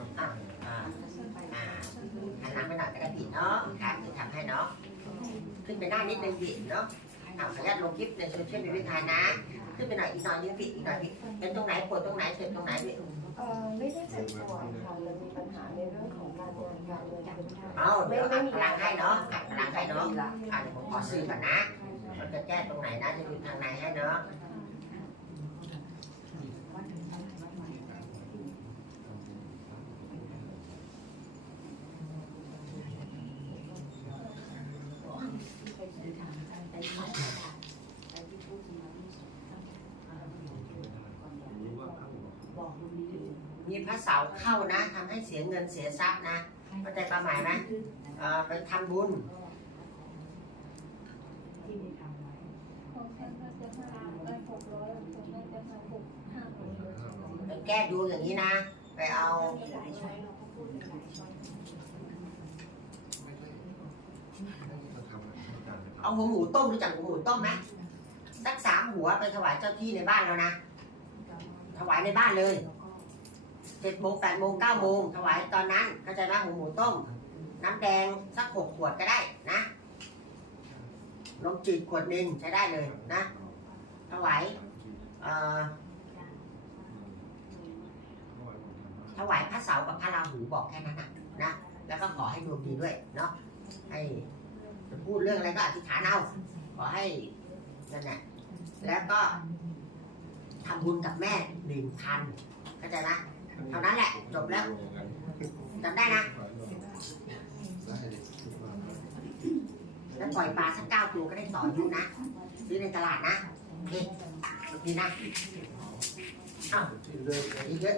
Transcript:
อะอ่าอ่าหันหลังไปหน่อยก็ได้ผิดเนาะครับจะทำให้เนาะขึ้นไปหน้านิดนึงผิดเนาะเอาขออนุญาตลงคลิปในโซเชียลมีเดียนะ ขึ้นไปหน่อยอีกหน่อยนึงผิดอีกหน่อยผิดเป็นตรงไหนปวดตรงไหนเจ็บตรงไหนผิดเอ่อไม่ได้เจ็บป่วยค่ะมันมีปัญหาในเรื่องของการงานการเงินเป็นทางเอาเดี๋ยวอัดพลังให้เนาะอัดพลังให้เนาะอะเดี๋ยวผมขอซื้อก่อนนะมันจะแก้ตรงไหนนะจะดูทางไหนให้เนาะ มีพระเสาเข้านะทำให้เสียเงินเสียทรัพย์นะเข้าใจความหมายไหมเอ่อไปทำบุญของฉันก็จะมาได้หกร้อยของฉันจะมาหกห้าร้อยไปแก้ดูอย่างนี้นะ ไปเอามีหลายช้อยเราก็พูดหลายช้อยเอาหัวหมูต้มรู้จักหัวหมูต้มไหมสักสามหัวไปถวายเจ้าที่ในบ้านเรานะ ถวายในบ้านเลย เจ็ดโมงแปดโมงเก้าโมงถวายตอนนั้นเข้าใจไหมหัวหมูต้ม น้ำแดงสักหกขวดก็ได้นะนมจืดขวดหนึ่งใช้ได้เลยนะถวายเอ่อถวายพระเสาร์กับพระราหูบอกแค่นั้นนะนะ แล้วก็ขอให้ดวงดีด้วยเนาะให้จะพูดเรื่องอะไรก็อธิษฐานเอา ขอให้นั่นแหละแล้วก็ทำบุญกับแม่หนึ่งพันเข้าใจไหม เท่านั้นแหละจบแล้วจำได้นะแล้วปล่อยปลาสักเก้าตัวก็ได้ต่อยุนะซื้อในตลาดนะโอเคโอเคนะอ้าวอีกเยอะ